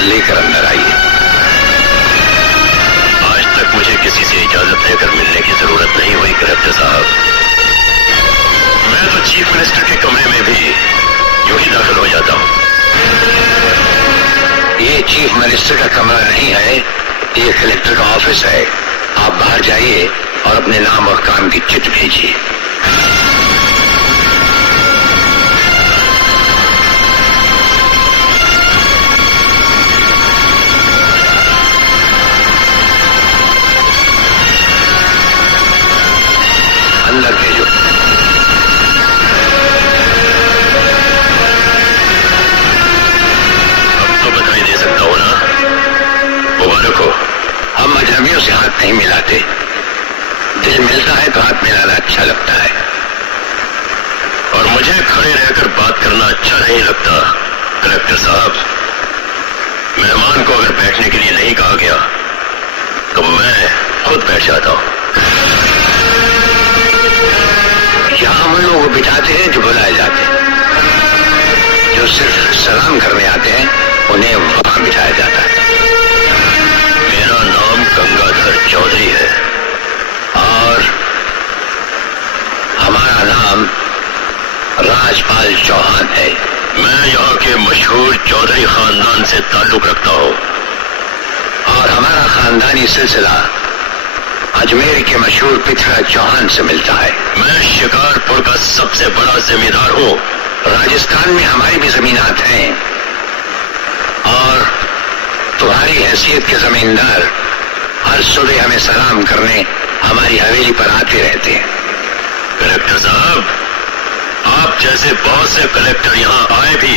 लेकर अंदर आइए। आज तक मुझे किसी से इजाजत लेकर मिलने की जरूरत नहीं हुई कलेक्टर साहब। मैं तो चीफ मिनिस्टर के कमरे में भी यूं ही दाखिल हो जाता हूं। ये चीफ मिनिस्टर का कमरा नहीं है, ये कलेक्टर का ऑफिस है। आप बाहर जाइए और अपने नाम और काम की चिट भेजिए। अंदर भेजो। अब तो बधाई दे सकता हूं ना? मुबारक हो। हम अजनबियों से हाथ नहीं मिलाते, दिल मिलता है तो हाथ मिलाना अच्छा लगता है। और मुझे खड़े रहकर बात करना अच्छा नहीं लगता कलेक्टर साहब। मेहमान को अगर बैठने के लिए नहीं कहा गया तो मैं खुद बैठ जाता हूं। यहाँ हम लोगों को बिठाते हैं जो बुलाए जाते हैं, जो सिर्फ सलाम करने आते हैं उन्हें वहां बिठाया जाता है। मेरा नाम गंगाधर चौधरी है और हमारा नाम राजपाल चौहान है। मैं यहाँ के मशहूर चौधरी खानदान से ताल्लुक रखता हूँ और हमारा खानदानी सिलसिला अजमेर के मशहूर पृथ्वीराज चौहान से मिलता है। मैं शिकारपुर का सबसे बड़ा जमींदार हूँ। राजस्थान में हमारी भी जमीनात हैं और तुम्हारी हैसियत के जमींदार हर सुबह हमें सलाम करने हमारी हवेली पर आते रहते हैं। कलेक्टर साहब, आप जैसे बहुत से कलेक्टर यहाँ आए भी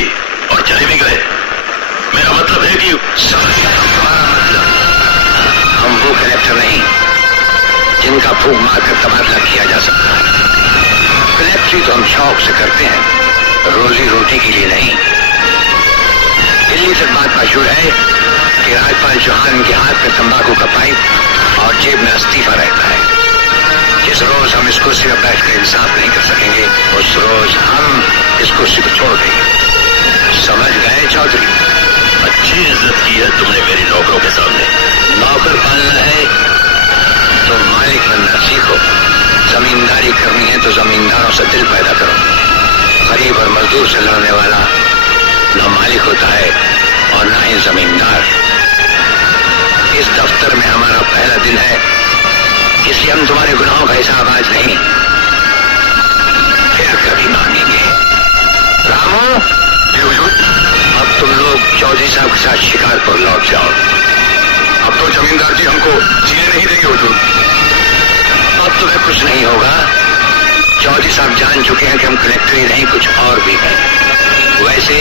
और चले भी गए। मेरा मतलब है कि हमारा मतलब, हम वो कलेक्टर नहीं जिनका फूंक मारकर तबादला किया जा सकता है। कलेक्टरी तो हम शौक से करते हैं, रोजी रोटी के लिए नहीं। दिल्ली तक बात मशहूर है कि राजपाल चौहान के हाथ में तंबाकू का पाइप और जेब में इस्तीफा रहता है। जिस रोज हम इस कुर्सी पर बैठकर इंसाफ नहीं कर सकेंगे उस रोज हम इस कुर्सी को छोड़ देंगे। समझ गए चौधरी? अच्छी इज्जत की है तुमने मेरी नौकरों के सामने। नौकर पालना है तो मालिक बनना सीखो। जमींदारी करनी है तो जमींदारों से दिल पैदा करो। गरीब और मजदूर से लड़ने वाला न मालिक होता है और न ही जमींदार। इस दफ्तर में हमारा पहला दिन है, इसलिए हम तुम्हारे गुनाहों का हिसाब आज नहीं फिर कभी मांगेंगे। रामू, अब तुम लोग चौधरी साहब के साथ शिकारपुर लौट जाओ। अब तो जमींदार जी हमको जीने नहीं देंगे हुजूर। अब तुम्हें कुछ नहीं होगा। चौधरी साहब जान चुके हैं कि हम कलेक्टर ही नहीं कुछ और भी हैं। वैसे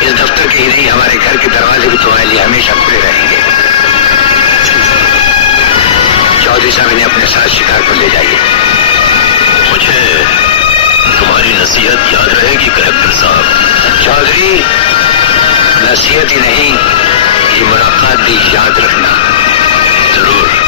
इस दफ्तर के ही नहीं हमारे घर के दरवाजे भी तुम्हारे लिए हमेशा खुले रहेंगे। चौधरी साहब इन्हें अपने साथ शिकारपुर ले जाइए। मुझे तुम्हारी नसीहत याद रहेगी कलेक्टर साहब। चौधरी, नसीहत ही नहीं ये मुलाकात भी याद रखना। जरूर।